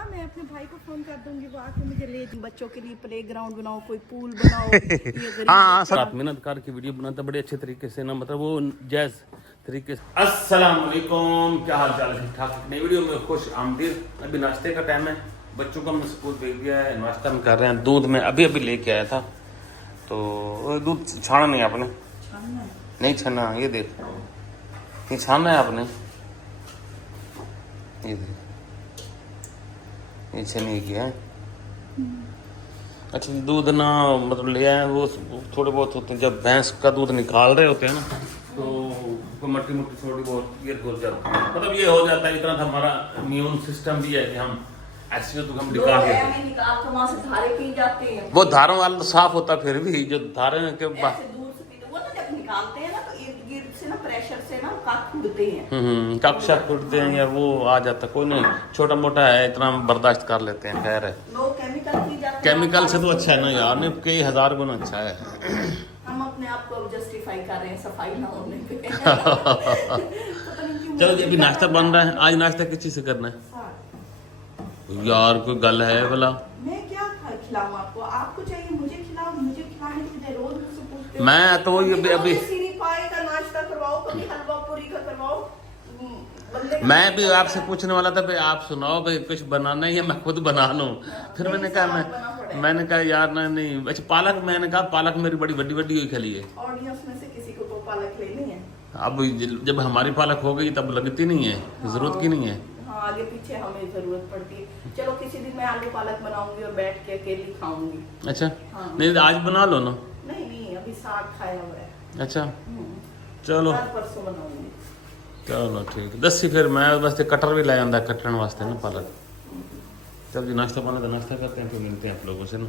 कहा मैं अपने भाई को फोन कर दूंगी, वो आके मुझे ले बच्चों के लिए प्ले ग्राउंड बनाओ, कोई पूल बनाओ। हाँ सर मेहनत करके वीडियो बनाता बड़े अच्छे तरीके से ना, मतलब वो जैज तरीके से। अस्सलाम वालेकुम, क्या हाल चाल है? ठीक ठाक। नई वीडियो में खुश आमदीद। अभी नाश्ते का टाइम है, बच्चों को हमने स्कूल भेज दिया है, नाश्ता में कर रहे हैं। दूध में अभी अभी लेके आया था, तो दूध छाना नहीं आपने? नहीं छाना, ये देख, ये छाना है आपने, ये देख, ये छनी किया है। अच्छा दूध ना मतलब ले आए, वो थोड़े बहुत होते हैं, जब भैंस का दूध निकाल रहे होते हैं ना, तो मट्टी मुट्टी थोड़ी बहुत ये घुस जाती है, मतलब ये हो जाता है। इतना था हमारा इम्यून सिस्टम भी है कि हम ऐसे तो हम निकाल के वो धारों वाला तो साफ होता, फिर भी जो धारे के निकालते हैं ना, तो इर्द गिर्द से ना प्रेशर से ना काट फूटते हैं। कक्षा फूटते हैं या वो आ जाता, कोई नहीं, छोटा मोटा है, इतना बर्दाश्त कर लेते हैं। खैर है, लोग केमिकल की जाते हैं, केमिकल से तो अच्छा है ना यार, ने कई हजार गुना अच्छा है। हम अपने आप को जस्टिफाई कर रहे हैं सफाई ना होने पे। चलो अभी नाश्ता बन रहा है। आज नाश्ता किस चीज से करना है यार? कोई गल है भला? मैं क्या खिलाऊं आपको? आपको चाहिए मुझे खिलाओ, मुझे खिलाने के लिए रोज मुझसे पूछते हो। मैं तो अभी सीरी पाई का नाश्ता करवाओ, कभी हलवा पूरी का करवाओ। मैं भी आपसे पूछने वाला था भाई, आप सुनाओ भाई, कुछ बनाना ही है, मैं खुद बना लूं। फिर मैंने कहा यार नहीं। अच्छा पालक, मैंने कहा पालक मेरी बड़ी बड़ी बड़ी हुई खली है। ऑडियंस में से किसी को तो पालक लेनी है। अब जब हमारी पालक हो गई तब लगती नहीं है, जरूरत की नहीं है। हाँ आगे पीछे हमें जरूरत पड़ती है। चलो किसी दिन मैं आलू पालक बनाऊंगी और बैठ के अकेली खाऊंगी। अच्छा नहीं आज बना लो ना। नहीं अभी साग खाया हुआ है। अच्छा चलो परसों बनाऊंगी। चलो ठीक। दसी फिर मैं बस कटर भी लाया अंदर कटने वास्ते ना पालक। चल जी नाश्ता पाना तो नाश्ता करते हैं, फिर मिलते हैं आप लोगों से ना।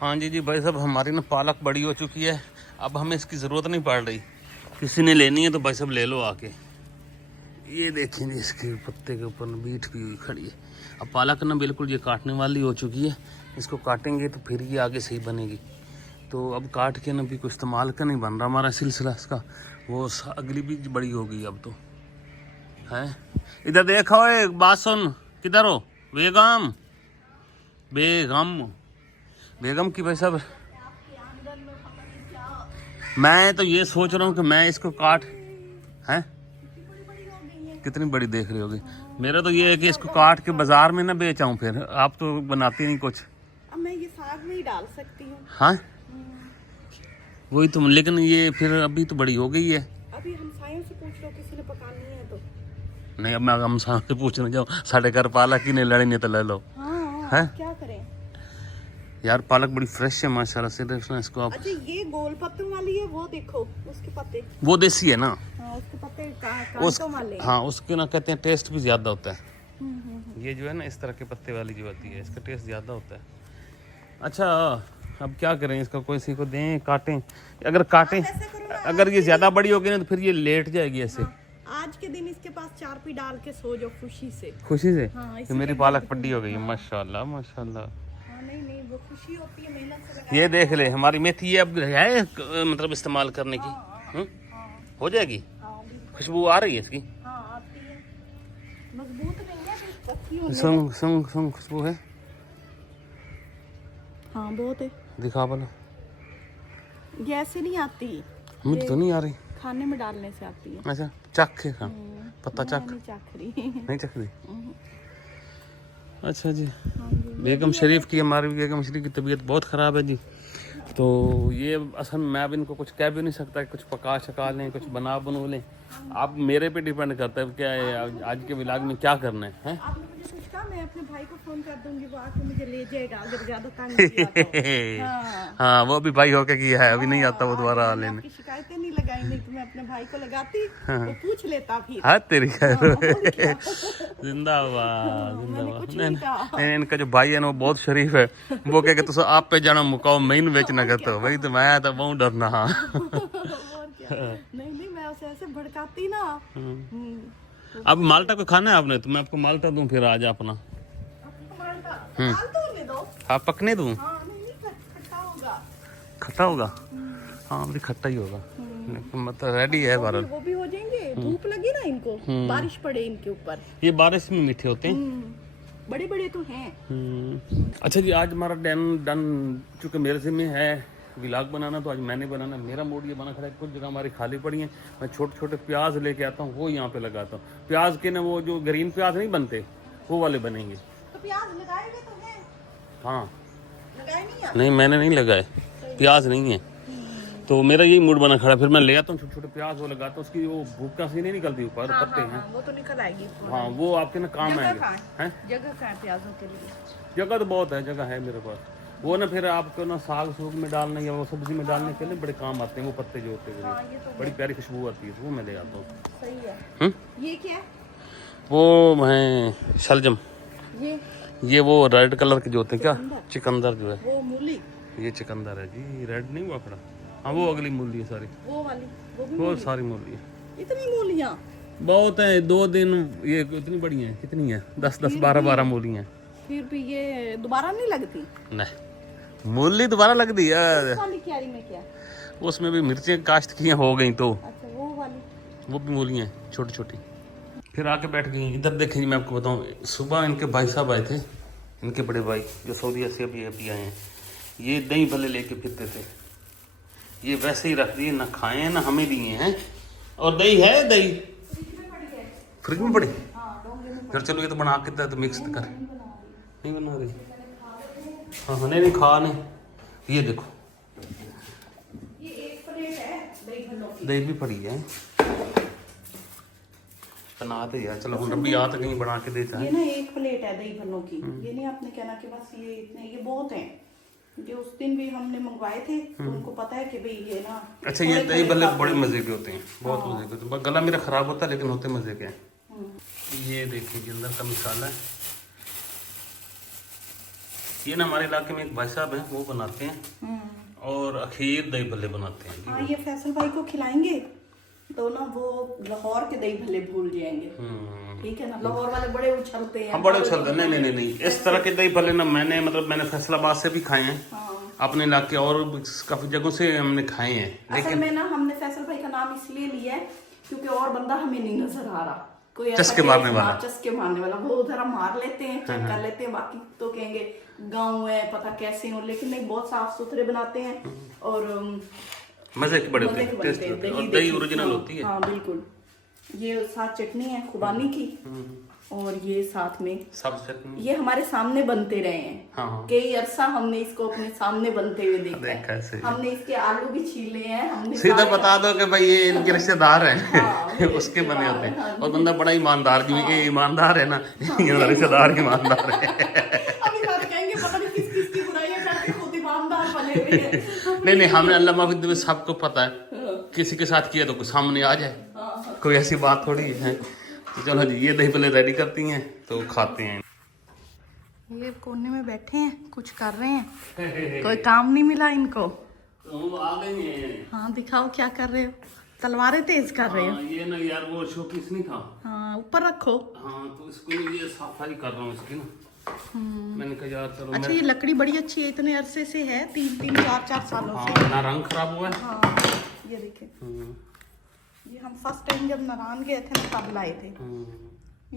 हाँ जी भाई साहब, हमारी ना पालक बड़ी हो चुकी है, अब हमें इसकी ज़रूरत नहीं पड़ रही। किसी ने लेनी है तो भाई साहब ले लो आके। ये देखेंगे इसके पत्ते के ऊपर बीट भी हुई खड़ी है। अब पालक ना बिल्कुल ये काटने वाली हो चुकी है, इसको काटेंगे तो फिर ये आगे सही बनेगी। तो अब काट के ना भी कुछ इस्तेमाल का नहीं बन रहा हमारा सिलसिला इसका, वो अगली भी बड़ी हो गई अब तो है। इधर देखो, एक बात सुन, किधर हो बेगम? बेगम की भाई साहब, मैं तो ये सोच रहा हूँ कि मैं इसको काट हैं। कितनी बड़ी देख रही होगी? मेरा तो ये है कि इसको काट के बाजार में ना बेचाऊं, फिर आप तो बनाती नहीं कुछ। अब मैं ये साग में ही डाल सकती हूँ। हाँ वही तुम, लेकिन ये फिर अभी तो बड़ी हो गई है। अभी हमसायों से पूछ लो, किसी ने पकानी है तो। नहीं अब मैं हमसायों से पूछने जाऊँ, साढ़े घर पालक ही नहीं लड़ी, नहीं तो ले लो। हाँ क्या करें यार पालक बड़ी फ्रेश है माशाल्लाह से, देखना इसको आप। अच्छा ये गोल पत्तों वाली है, वो देखो उसके पत्ते, वो देसी है ना? हाँ उसके पत्ते कांटों वाले। हाँ उसके ना कहते हैं टेस्ट भी ज्यादा होता है। ये जो है ना इस तरह के पत्ते वाली जो होती है, इसका टेस्ट ज्यादा होता है। अच्छा अब क्या करें, इसका किसी को दें, काटें? अगर काटें, अगर ये ज्यादा बड़ी होगी ना तो फिर ये लेट जाएगी ऐसे। आज के दिन इसके पास चारपी डाल के सो जाओ खुशी से। खुशी से? हाँ, तो मेरी पालक पड्डी हो गई है माशाल्लाह माशाल्लाह। नहीं वो खुशी होती है मेहनत से। ये देख ले हमारी मेथी, ये अब है मतलब इस्तेमाल करने की हो जाएगी। खुशबू आ रही है इसकी? मजबूत नहीं है, कच्ची होने संग खुशबू है। हाँ बहुत है। दिखा बोलो। गैस से नहीं आती, मुझे तो नहीं आ रही, खाने में डालने से आती है। अच्छा चख के खा, पत्ता चख नहीं चख रही। नहीं चख रही। अच्छा जी, बेगम शरीफ की, हमारी बेगम शरीफ की तबीयत बहुत ख़राब है जी। तो ये असल में मैं अब इनको कुछ कह भी नहीं सकता, कुछ पका शका लें, कुछ बना बनू लें। आप मेरे पे डिपेंड करता है क्या है आज के व्लॉग में क्या करना है। आपने मुझे कुछ कहा, मैं अपने भाई को फोन कर दूंगी, वो आके मुझे ले जाएगा अगर ज्यादा तंग किया तो। हाँ वो भी भाई होके किया है, अभी नहीं आता वो दोबारा लेने। आपकी शिकायतें नहीं लगाई, नहीं तो मैं अपने भाई को लगाती, वो पूछ लेता फिर। हाँ तेरी जिंदाबाद जिंदाबाद। नहीं इनका जो भाई है ना वो बहुत शरीफ है, वो कह के तुम आप पे जाना मुकाओ मेन बेचना करते हो भाई, तो मैं तो बहुत डरना। हाँ नहीं मैं उसे ऐसे भड़काती ना। अब माल्टा को खाना है आपने, तो मैं आपको माल्टा दूं फिर आज अपना। हाँ पकने दूं? खट्टा होगा। खट्टा होगा? हाँ मुझे खट्टा ही होगा। मतलब रेडी है भारत। वो भी हो जाएंगे, धूप लगी ना इनको, बारिश पड़े इनके ऊपर। ये बारिश में मीठे होते हैं। बड़े बड़े तो हैं। अच्छा जी, आज हमारा डन चूँकि मेरे से में है व्लॉग बनाना, तो आज मैंने बनाना। मेरा मूड ये बना खड़ा है, कुछ जगह हमारी खाली पड़ी हैं, मैं छोटे छोटे प्याज लेके आता हूँ, वो यहाँ पे लगाता हूँ। प्याज के ना वो जो ग्रीन प्याज नहीं बनते, वो वाले बनेंगे। तो प्याज लगाए हुए तो हैं? हाँ, लगाए नहीं आप? नहीं मैंने नहीं लगाए, प्याज नहीं है। तो मेरा यही मूड बना खड़ा, फिर मैं ले आता हूँ छोटे छोटे प्याज, वो लगाता हूँ, उसकी वो भूखा सी नहीं निकलती ऊपर पत्ते हैं। वो तो निकल आएगी। हाँ, वो आपके ना काम आएंगे। हैं? जगह कहाँ है प्याजों के लिए? जगह तो बहुत है, जगह है मेरे पास। वो ना फिर आपको ना साग सूग में डालने या वो सब्जी में डालने के लिए बड़े काम आते हैं वो पत्ते जो होते हैं। ये तो बड़ी प्यारी खुशबू आती है, तो वो मैं ले आता हूँ। सही है। ये क्या है? वो है शलजम। ये वो रेड कलर के जो होते हैं, क्या चिकंदर जो है, वो मूली। ये चिकंदर है जी, रेड नहीं हुआ खड़ा। हाँ, वो अगली मूली है सारी, वो वाली, वो भी वो सारी मूली है। इतनी मूलियाँ बहुत है, 2 दिन ये इतनी बड़ी है, कितनी है, 10-10 12-12 मूली हैं। फिर भी ये दोबारा नहीं लगती? नहीं, मूली दोबारा लग दी यार। उस वाली क्यारी में क्या? उसमें भी मिर्चें काश्त की हो गई, तो अच्छा, वो वाली। वो भी मूलियाँ हैं छोटी छोटी। फिर आके बैठ गई इधर। देखेंगे, मैं आपको बताऊँ, सुबह इनके भाई साहब आए थे, इनके बड़े भाई जो सऊदीया से अभी आए हैं। ये दही भल्ले लेके फिरते थे, ये वैसे ही रख दिए, ना खाए हैं ना हमें दिए हैं। और दही है, दही फ्रिज में पड़ी। फिर चलो, ये तो बना के तो मिक्स कर, नहीं बना रही। हाँ हाँ, नहीं खा नहीं। ये देखो, ये एक प्लेट है दही भल्लों की। दही भी पड़ी है, बनाते यार। चलो हम रब्बी आ तो कहीं बना के देता है। ये ना एक प्लेट है दही भल्लों की। ये नहीं आपने कहना कि बस ये इतने, ये बहुत हैं। जो उस दिन भी हमने मंगवाए थे, तो उनको पता है कि भाई ये ना। अच्छा, ये दही भल्ले बड़े मजे के होते हैं, बहुत मजे के होते हैं। गला मेरा खराब होता है, लेकिन होते मजे के हैं। ये देखिए अंदर का मसाला है। ये ना हमारे इलाके में एक भाई साहब हैं, वो बनाते हैं, और अखीर दही भल्ले बनाते हैं। हाँ, ये फैसल भाई को खिलाएंगे तो ना वो लाहौर के दही भल्ले भूल जाएंगे। ठीक है ना, लाहौर वाले बड़े उछलते हैं। हम बड़े उछलते हैं। नहीं, इस तरह के दही भल्ले ना मैंने फैसलाबाद से भी खाए हैं, अपने इलाके और काफी जगहों से हमने खाए हैं। लेकिन में ना हमने फैसल भाई का नाम इसलिए लिया है क्योंकि और बंदा हमें नहीं नजर आ रहा, कोई चस्के मारने वाला। वो जरा मार लेते हैं, चेक कर लेते हैं, बाकी तो कहेंगे गाँव है, पता कैसे हो, लेकिन नहीं, बहुत साफ सुथरे बनाते हैं और मजे के बड़े होते हैं। और दही ओरिजिनल होती है। हाँ बिल्कुल। ये साथ चटनी है खुबानी की, और ये साथ में सब ये हमारे सामने बनते रहे हैं। हाँ। कई अरसा हमने इसको अपने सामने बनते हुए देखा है। हमने इसके आलू भी छीले हैं, हमने सीधा बता दो कि भाई ये इनके रिश्तेदार हैं। उसके बने होते हैं। और बंदा बड़ा ईमानदार, क्योंकि ये ईमानदार है ना, ये रिश्तेदार ईमानदार है। अभी सारे कहेंगे पता नहीं किस किस की बुराइयां करके खुद ईमानदार बने हुए हैं। नहीं, हमें अल्लाह माफी दे, सबको पता है, किसी के साथ किया तो कुछ सामने आ जाए, कोई ऐसी बात थोड़ी है। तो चलो जी, ये दही भल्ले रेडी करती हैं तो खाते हैं। ये कोने में बैठे हैं, कुछ कर रहे हैं, कोई काम नहीं मिला इनको। तो आ गई हैं। हाँ, दिखाओ क्या कर रहे हो। तलवारें तेज कर रहे हो। ये ना यार, वो शोपीस नहीं था। हाँ, ऊपर रखो। हाँ, तो इसको ये सफाई कर रहा हूँ इसकी ना। मैंने कहा यार चलो। अच्छा, ये लकड़ी बड़ी अच्छी है, इतने अरसे से है, 3-3 4-4 सालों से। हाँ, ना रंग खराब हुआ है। हाँ, ये देखिए, ये हम फर्स्ट टाइम जब नारायण गए थे ना तब लाए थे।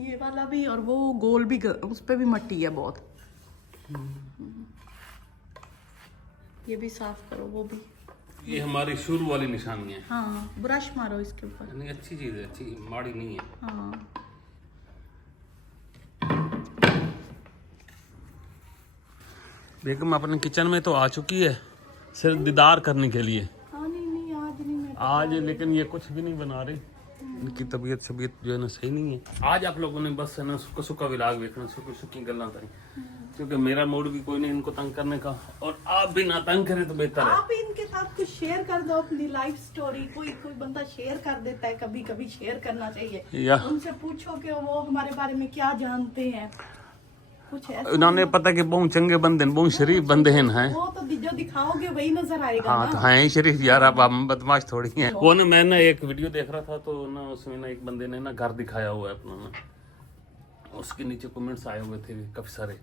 ये वाला भी, और वो गोल भी, उस पे भी मट्टी है बहुत। ये भी साफ करो, वो भी। ये हमारी शुरू वाली निशानी है। हाँ, ब्रश मारो इसके ऊपर। नहीं, अच्छी चीज है, अच्छी, माड़ी नहीं है। हाँ, बेगम अपने किचन में तो आ चुकी है, सिर्फ दीदार करने के लिए। हाँ, नहीं आज नहीं, मैं आज लेकिन ये कुछ भी नहीं बना रही, इनकी तबीयत जो है ना सही नहीं है। आज आप लोगों ने बस है ना सुखा सुखा विलाग देखना, सुखी गल्ला करें, क्योंकि मेरा मूड भी कोई नहीं इनको तंग करने का, और आप भी ना तंग करें तो बेहतर है। आप इनके साथ कुछ शेयर कर दो अपनी लाइफ स्टोरी। कोई बंदा शेयर कर देता है, कभी कभी शेयर करना चाहिए। उनसे पूछो कि वो हमारे बारे में क्या जानते हैं, कुछ ऐसा। उन्होंने पता कि बहुत चंगे बंदे, बहुत शरीफ बंदे हैं। वो तो जो दिखाओगे वही नजर आएगा। हाँ, तो हैं शरीफ यार, आप बदमाश थोड़ी हैं। वो ना, मैं ना एक वीडियो देख रहा था, तो ना उसमें ना एक बंदे ने ना घर दिखाया हुआ है अपना ना, उसके नीचे कमेंट्स आए हुए थे काफी सारे,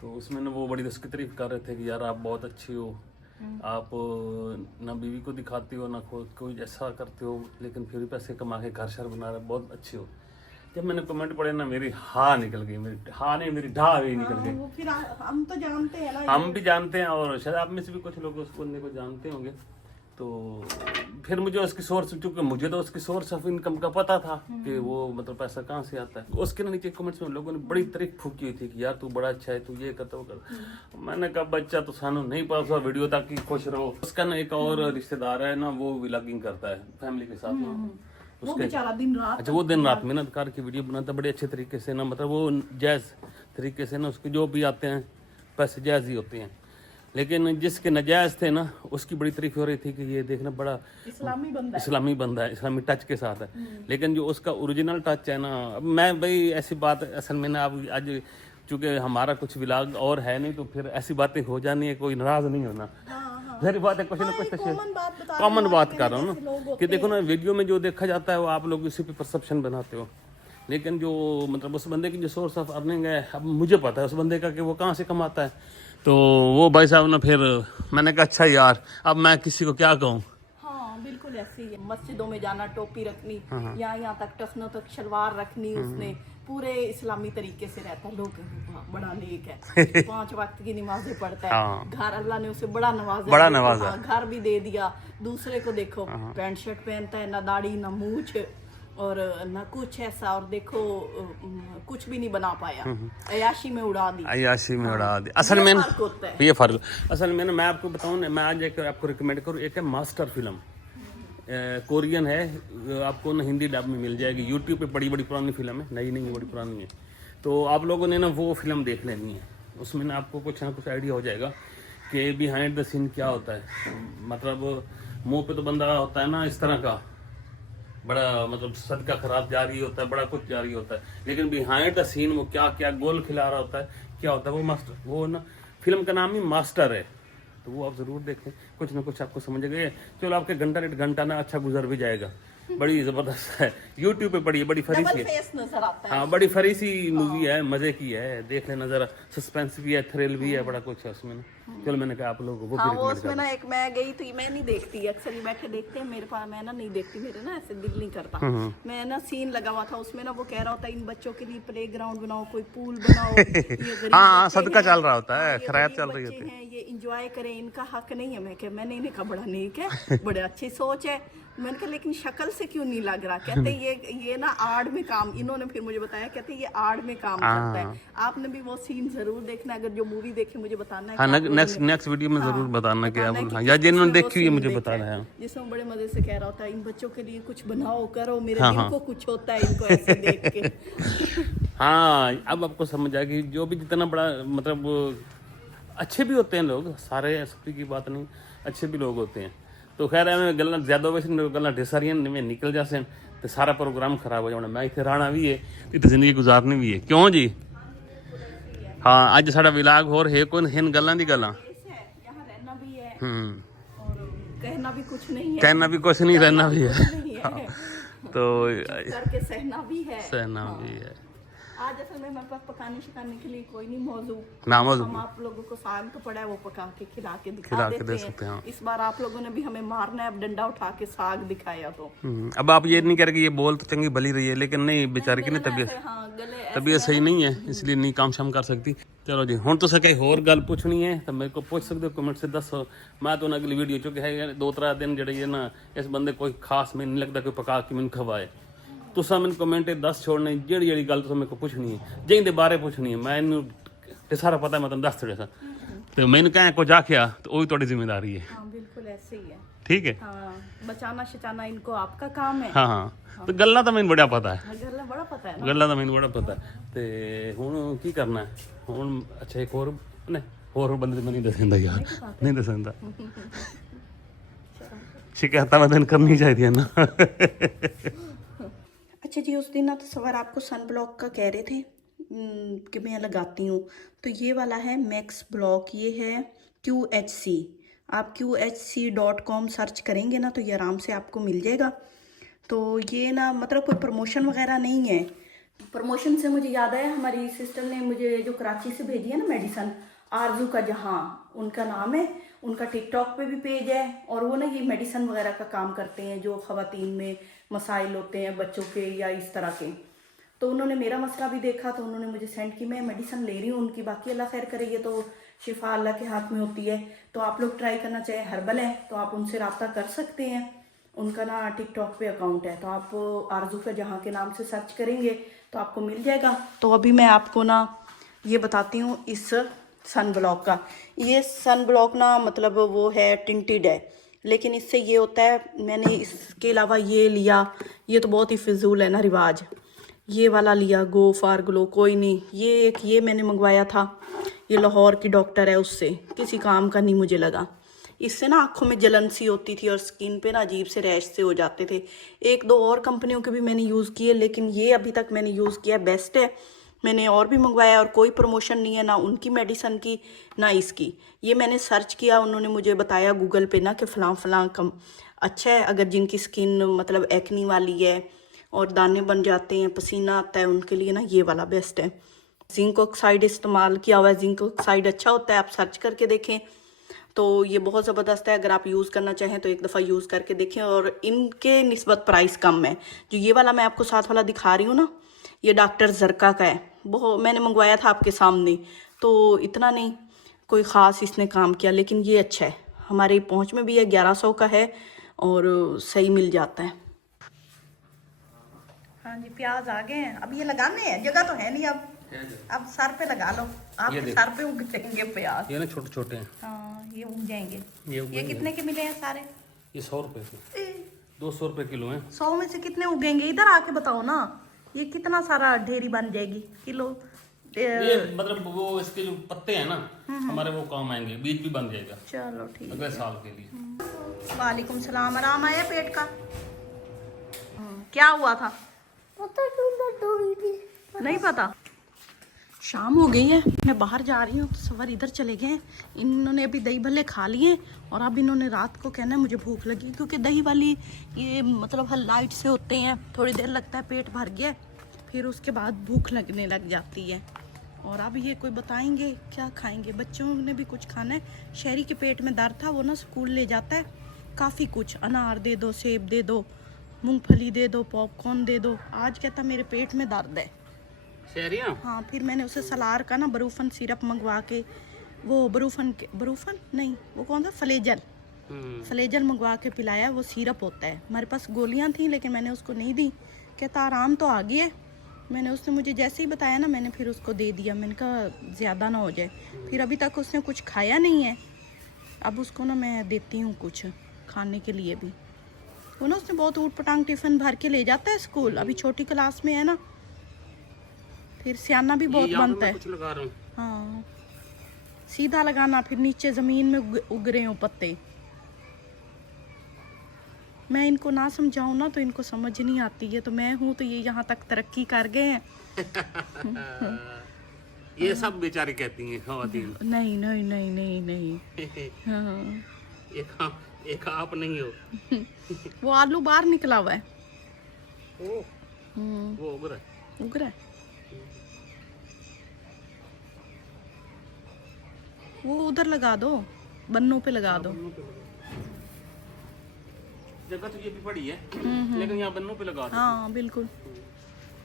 तो उसमें ना वो बड़ी उसकी तारीफ कर रहे थे कि यार आप बहुत अच्छे हो, आप ना बीवी को दिखाते हो ना खुद कोई ऐसा करते हो, लेकिन फिर भी पैसे कमा के घर शहर बना रहे, बहुत अच्छे हो। जब मैंने कमेंट पढ़े ना, मेरी हाँ निकल गई, मेरी हाँ नहीं, मेरी ढा भी निकल गई। वो फिर हम तो जानते हैं ना, हम भी जानते हैं और शायद आप में से भी कुछ लोग उस बंदे को जानते होंगे। तो फिर मुझे उसकी सोर्स, चूंकि मुझे तो उसकी सोर्स ऑफ इनकम का पता था कि वो मतलब पैसा कहाँ से आता है। उसके ना नीचे कमेंट्स में लोगों ने बड़ी तारीफ फूकी हुई थी कि यार तू बड़ा अच्छा है, तू ये करता वो कर। मैंने कहा बच्चा तो सानू नहीं पास हुआ, वीडियो तक ही खुश रहो। उसका ना एक और रिश्तेदार है ना, वो व्लॉगिंग करता है फैमिली के साथ में। वो बेचारा दिन रात, अच्छा वो दिन रात मेहनत करके वीडियो बनाता बड़े अच्छे तरीके से ना, मतलब वो जायज़ तरीके से ना, उसके जो भी आते हैं पैसे जायज़ ही होते हैं। लेकिन जिसके नाजायज़ थे ना, उसकी बड़ी तारीफ हो रही थी कि ये देखना बड़ा इस्लामी बंदा है। इस्लामी बंदा है, इस्लामी टच के साथ है। लेकिन जो उसका ओरिजिनल टच है ना, अब मैं भाई ऐसी बात असल में ना, अब आज चूँकि हमारा कुछ व्लॉग और है नहीं, तो फिर ऐसी बातें हो जानी है, कोई नाराज़ नहीं होना। मेरी बात है, कुछ ना कुछ कॉमन बात कर रहा हूँ ना, कि देखो ना वीडियो में जो देखा जाता है वो आप लोग इसी पे परसेप्शन बनाते हो, लेकिन जो मतलब उस बंदे की जो सोर्स ऑफ अर्निंग है, अब मुझे पता है उस बंदे का कि वो कहाँ से कमाता है। तो वो भाई साहब ना, फिर मैंने कहा अच्छा यार अब मैं किसी को क्या कहूँ। हाँ बिल्कुल ऐसे ही है। मस्जिदों में जाना, टोपी रखनी, यहाँ तक टखनों तक शलवार रखनी, उसने पूरे इस्लामी तरीके से रहता है। लोग बड़ा नेक है, 5 वक्त की नमाजें पढ़ता है, घर अल्लाह ने उसे बड़ा नवाजा, घर भी दे दिया। दूसरे को देखो पैंट शर्ट पहनता है, ना दाढ़ी ना मूछ और ना कुछ ऐसा, और देखो कुछ भी नहीं बना पाया, अयाशी में उड़ा दी, असल में ये फर्क असल में ना, मैं आपको बताऊं ना, मैं आज एक आपको रिकमेंड करूँ, एक है मास्टर फिल्म, कोरियन है, आपको ना हिंदी डब में मिल जाएगी यूट्यूब पे। बड़ी पुरानी फिल्म है, नई नहीं है, बड़ी पुरानी है। तो आप लोगों ने ना वो फिल्म देख लेनी है, उसमें ना आपको कुछ ना कुछ आइडिया हो जाएगा कि बिहाइंड द सीन क्या होता है। मतलब मुंह पे तो बंदा होता है ना इस तरह का, बड़ा मतलब सदका खराब जारी होता है, बड़ा कुछ जारी होता है, लेकिन बिहाइंड द सीन वो क्या क्या गोल खिला रहा होता है, क्या होता है वो मास्टर। वो ना फिल्म का नाम ही मास्टर है, तो वो आप जरूर देखें, कुछ ना कुछ आपको समझेगा। चलो आपके घंटा 1.5 घंटा ना अच्छा गुजर भी जाएगा, बड़ी जबरदस्त है, यूट्यूब पे पड़ी है, बड़ी फरी सी है। नजर आता है। हाँ बड़ी फरी सी मूवी है, मजे की है, देख लेना जरा, सस्पेंस भी है, थ्रिल भी है, बड़ा कुछ है उसमें ना। चलो मैंने कहा आप लोगों को हाँ, वो उसमें ना एक मैं गई थी, मैं नहीं देखती अक्सर, ही बैठे देखते हैं मेरे पास, मैं ना नहीं देखती, मेरे ना ऐसे दिल नहीं करता। मैं ना सीन लगा हुआ था उसमें ना, वो कह रहा होता है इन बच्चों के लिए प्ले ग्राउंड बनाओ, कोई पूल बनाओ, ये गरीब हाँ बच्चे सदका हैं, चल रहा होता है, ये खैरात गरीब चल रही बच्चे होती है। हैं, ये इंजॉय करें, इनका हक नहीं है। मैंने इन्हें कहा बड़ा नेक है, बड़े अच्छी सोच है। मैंने कहा लेकिन शक्ल से क्यों नहीं लग रहा? कहते ये ना आड़ में काम, इन्होंने फिर मुझे बताया, कहते ये आड़ में काम करता है। आपने भी वो सीन जरूर देखना, अगर जो मूवी देखे मुझे बताना है। हाँ नेक्स्ट वीडियो में जरूर बताना कि आप, या जिन्होंने देखी है मुझे बताना है। जिसमें बड़े मजे से कह रहा होता है इन बच्चों के लिए कुछ बनाओ करो, मेरे दिल को कुछ होता है इनको ऐसे देख के। हाँ अब आपको समझ आ गई, जो भी जितना बड़ा मतलब अच्छे भी होते हैं लोग, सारे सबकी की बात नहीं, अच्छे भी लोग होते हैं। तो खैर मैं गल्ला ज्यादा वैसे गल्ला ढेसारियां में निकल जासे तो सारा प्रोग्राम खराब हो जाना। मैं इतने रहना भी है, इतनी जिंदगी गुजारनी भी है, क्यों जी। हाँ अज साडा व्लॉग होर है कोई हिन गल्लां दी गल्लां, यहाँ रहना भी है और कहना भी कुछ नहीं है, कहना भी कुछ नहीं, रहना भी है, तो करके सहना भी है। है। आज असल में मेरे पास पकाने शिकाने के लिए कोई नहीं मौजूद, हम आप लोगों को साग तो पड़ा है, वो पका के खिला के दिखा देते हैं। इस बार आप लोगों ने भी हमें मारना है, अब डंडा उठा के साग दिखाया तो। अब आप ये नहीं कह रहे कि ये बोल तो चंगी भली रही है, लेकिन नहीं बेचारे की नहीं तबीयत सही नहीं है, इसलिए नहीं काम शाम कर सकती। चलो जी हुण तुसें कोई होर गल पुछनी है तो मेरे को पूछ सकते हो, कमेंट से दसो। मैं तो अगली वीडियो चुके है 2-3 दिन जेह्ड़े ना इस बंदे कोई खास मैनूं नहीं लगता कोई पका के मैनूं खवाए। तुसां मैनूं कमेंट 10 छोड़ने, जेह्ड़ी गल तुसें मेरे को पुछनी है, जिंदे बारे पुछनी है, मैनूं ते सारा पता है, मैं तुहानूं दस छड़िया तो मैनूं कहें कुछ आखिया तो वही तुहाडी जिम्मेदारी है। हाँ बिल्कुल ऐसे ही है, ठीक है। हाँ, बचाना शचाना इनको आपका काम है। हाँ तो गल्लां तो मैनूं बड़ा पता है, गल्ला बड़ा पता है ना, गल्लां तो मैनूं बड़ा पता है। ते हुण की करना है हुण? अच्छा एक होर ने होर बंदे मैं नहीं दसदा यार, नहीं दसदा, शिकायतां मैं करनी चाहिए ना। अच्छा जी, उस दिन ना तो सवार आपको सन ब्लॉक का कह रहे थे कि मैं लगाती हूँ, तो ये वाला है मैक्स ब्लॉक, ये है QHC। आप QHC.com सर्च करेंगे ना तो ये आराम से आपको मिल जाएगा। तो ये ना मतलब कोई प्रमोशन वगैरह नहीं है। प्रमोशन से मुझे याद आया, हमारी सिस्टर ने मुझे जो कराची से भेजी है ना मेडिसन, आरजू का जहां उनका नाम है, उनका टिकटॉक पे भी पेज है। और वो ना ये मेडिसिन वगैरह का काम करते हैं, जो ख़वातीन में मसाइल होते हैं बच्चों के या इस तरह के। तो उन्होंने मेरा मसला भी देखा, तो उन्होंने मुझे सेंड की। मैं मेडिसिन ले रही हूँ उनकी, बाकी अल्लाह खैर करे, ये तो शिफा अल्लाह के हाथ में होती है। तो आप लोग ट्राई करना चाहे, हर्बल है तो आप उनसे रब्ता कर सकते हैं। उनका ना टिकटॉक पे अकाउंट है, तो आप आरजू का जहां के नाम से सर्च करेंगे तो आपको मिल जाएगा। तो अभी मैं आपको ना ये बताती हूँ इस सन ब्लॉक का। ये सन ब्लॉक ना मतलब वो है टिंटेड है, लेकिन इससे ये होता है, मैंने इसके अलावा ये लिया, ये तो बहुत ही फिजूल है ना रिवाज, ये वाला लिया गो फार ग्लो, कोई नहीं। ये एक ये मैंने मंगवाया था, ये लाहौर की डॉक्टर है, उससे किसी काम का नहीं मुझे लगा। इससे ना आँखों में जलन सी होती थी और स्किन पे ना अजीब से रैश से हो जाते थे। एक दो और कंपनियों के भी मैंने यूज़ किए, लेकिन ये अभी तक मैंने यूज़ किया, बेस्ट है। मैंने और भी मंगवाया और कोई प्रमोशन नहीं है ना उनकी मेडिसन की ना इसकी। ये मैंने सर्च किया, उन्होंने मुझे बताया गूगल पे ना कि फ़लाँ फ़लाँ कम अच्छा है, अगर जिनकी स्किन मतलब एक्नी वाली है और दाने बन जाते हैं, पसीना आता है, उनके लिए ना ये वाला बेस्ट है। जिंक ऑक्साइड इस्तेमाल किया हुआ है, जिंक ऑक्साइड अच्छा होता है, आप सर्च करके देखें। तो ये बहुत ज़बरदस्त है, अगर आप यूज़ करना चाहें तो एक दफ़ा यूज़ करके देखें। और इनके निस्बत प्राइस कम है। जो ये वाला मैं आपको साथ वाला दिखा रही हूँ ना, ये डॉक्टर जरका का है, बहुत मैंने मंगवाया था आपके सामने, तो इतना नहीं कोई ख़ास इसने काम किया, लेकिन ये अच्छा है, हमारे पहुँच में भी है, 1100 का है और सही मिल जाता है। हाँ जी, प्याज आ गए हैं, अब ये लगाने हैं, जगह तो है नहीं, अब सर पे लगा लो, आपके सर पे उग जाएंगे प्याज। ये ना छोटे छोटे हैं। हाँ ये उग जाएंगे। ये कितने के मिले हैं सारे? ये 100 रुपए के, 200 रुपए किलो है। 100 में से कितने उगेंगे? इधर आके बताओ ना, ये कितना सारा ढेरी बन जाएगी किलो? ये मतलब वो इसके जो पत्ते हैं ना हमारे वो काम आएंगे, बीज भी बन जाएगा। चलो ठीक अगले साल के लिए। वालेकुम सलाम। आराम आया पेट का? क्या हुआ था? नहीं पता। शाम हो गई है, मैं बाहर जा रही हूँ, तो सवार इधर चले गए हैं। इन्होंने अभी दही भल्ले खा लिए और अब इन्होंने रात को कहना है मुझे भूख लगी, क्योंकि दही वाली ये मतलब लाइट से होते हैं, थोड़ी देर लगता है पेट भर गया, फिर उसके बाद भूख लगने लग जाती है। और अब ये कोई बताएंगे क्या खाएंगे, बच्चों ने भी कुछ खाना है। शहरी के पेट में दर्द था, वो ना स्कूल ले जाता है काफ़ी कुछ, अनार दे दो, सेब दे दो, मूंगफली दे दो, पॉपकॉर्न दे दो। आज कहता मेरे पेट में दर्द है। हाँ, फिर मैंने उसे सलार का ना बरूफन सिरप मंगवा के, वो बरूफन नहीं, वो कौन सा फ्लेजल मंगवा के पिलाया। वो सिरप होता है, हमारे पास गोलियां थी लेकिन मैंने उसको नहीं दी। कहता आराम तो आ गया है। मैंने उसने मुझे जैसे ही बताया ना, मैंने फिर उसको दे दिया। मैंने कहा ज़्यादा ना हो जाए। फिर अभी तक उसने कुछ खाया नहीं है, अब उसको ना मैं देती हूँ कुछ खाने के लिए भी। वो ना उसने बहुत ऊट पटांग टिफ़िन भर के ले जाता है स्कूल, अभी छोटी क्लास में है ना, फिर सियाना भी बहुत बनता है। कुछ लगा रहा हूं। हाँ, सीधा लगाना, फिर नीचे ज़मीन में उग रहे हो पत्ते। मैं इनको ना समझाऊँ ना तो इनको समझ नहीं आती है, तो मैं हूँ तो ये यहाँ तक तरक्की कर गए हैं। ये सब बेचारी कहती हैं ख़वातीन। नहीं नहीं नहीं नहीं नहीं। हाँ। एक आप नहीं हो। वो आलू बाहर निकला हुआ है। वो उग रहा है। वो उधर लगा दो, बन्नों पे लगा दो। जगह तो ये भी बड़ी है, लेकिन यहाँ बन्नों पे लगा दो। हाँ बिल्कुल,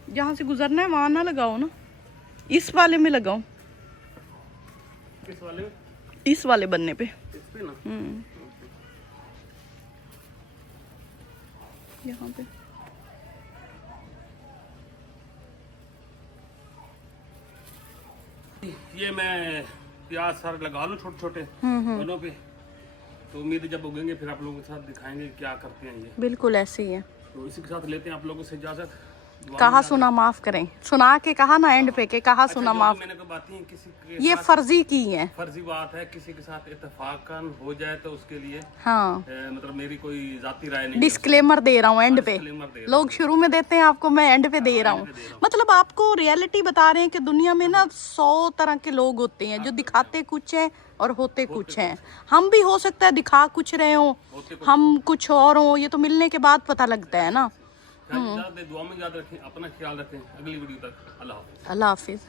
जहाँ से गुजरना है वहाँ ना लगाओ ना, इस वाले में लगाओ। किस वाले में? इस वाले बन्ने पे। इस पे ना? यहाँ पे। ये मैं प्याज सारे लगा लूं छोटे छोटे दोनों पे, तो उम्मीद है जब उगेंगे फिर आप लोगों के साथ दिखाएंगे क्या करते हैं ये। बिल्कुल ऐसे ही है। तो इसी के साथ लेते हैं आप लोगों से इजाजत। कहा सुना माफ करें, सुना के कहा ना एंड पे के कहा सुना माफ। मैंने तो बातें किसी के ये फर्जी की है, फर्जी बात है, किसी के साथ इत्तेफाकन हो जाए तो उसके लिए हाँ मतलब मेरी कोई जाती राय नहीं। डिस्क्लेमर दे रहा हूँ एंड पे। डिस्क्लेमर दे लोग शुरू में देते हैं आपको, मैं एंड पे दे रहा हूँ। मतलब आपको रियलिटी बता रहे हैं कि दुनिया में ना 100 तरह के लोग होते हैं, जो दिखाते कुछ है और होते कुछ हैं। हम भी हो सकता है दिखा कुछ रहे हो, हम कुछ और हो, ये तो मिलने के बाद पता लगता है ना। दुआ में याद रखें, अपना ख्याल रखें। अगली वीडियो तक अल्लाह हाफिज। अल्लाह हाफिज।